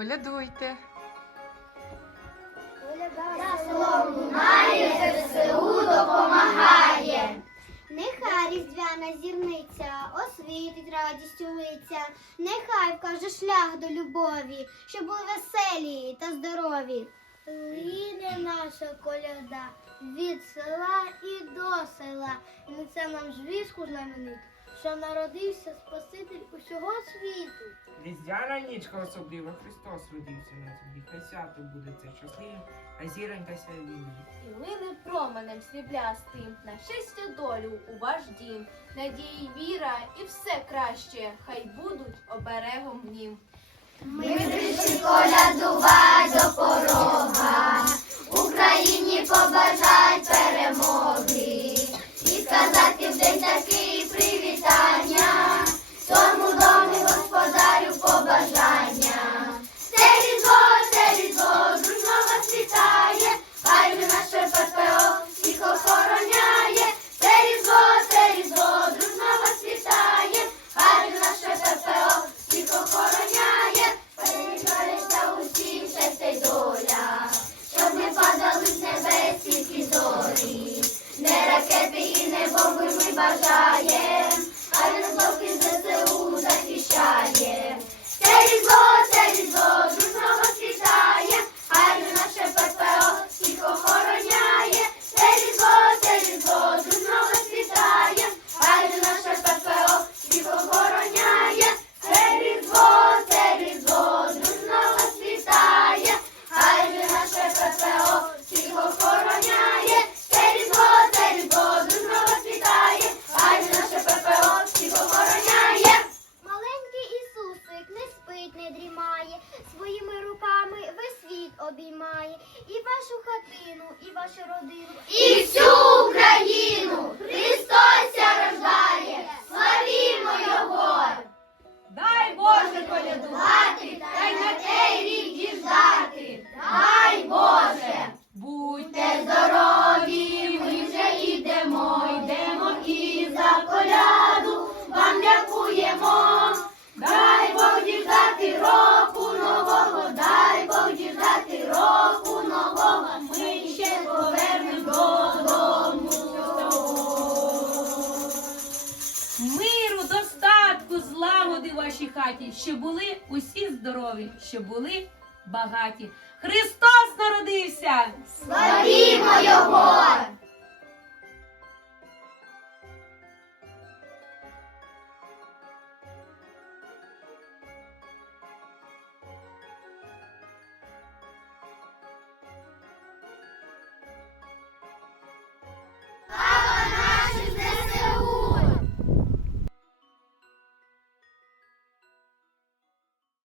Колядуйте. Селом лунає, ЗСУ допомагає. Нехай різдвяна зірниця освітить радістю лиця, нехай вкаже шлях до любові, щоб були веселі та здорові. Лине наша коляда від села і до села, і несе нам звістку знаменит, що народився Спаситель усього світу. Різдвяна нічка особлива, Христос родився на землі. Хай свято буде це щасливе, а зіронька сяйвіє. І лине променем сріблястим на щастя долю у ваш дім, надії віра і все краще, хай будуть оберегом в нім. Ми прийшли колядувати до порога, Україні побажать перемоги і ми бажаєм, обіймає, і вашу хатину, і вашу родину. І всю Україну в вашій хаті, щоб були усі здорові, щоб були багаті. Христос народився! Славімо Його!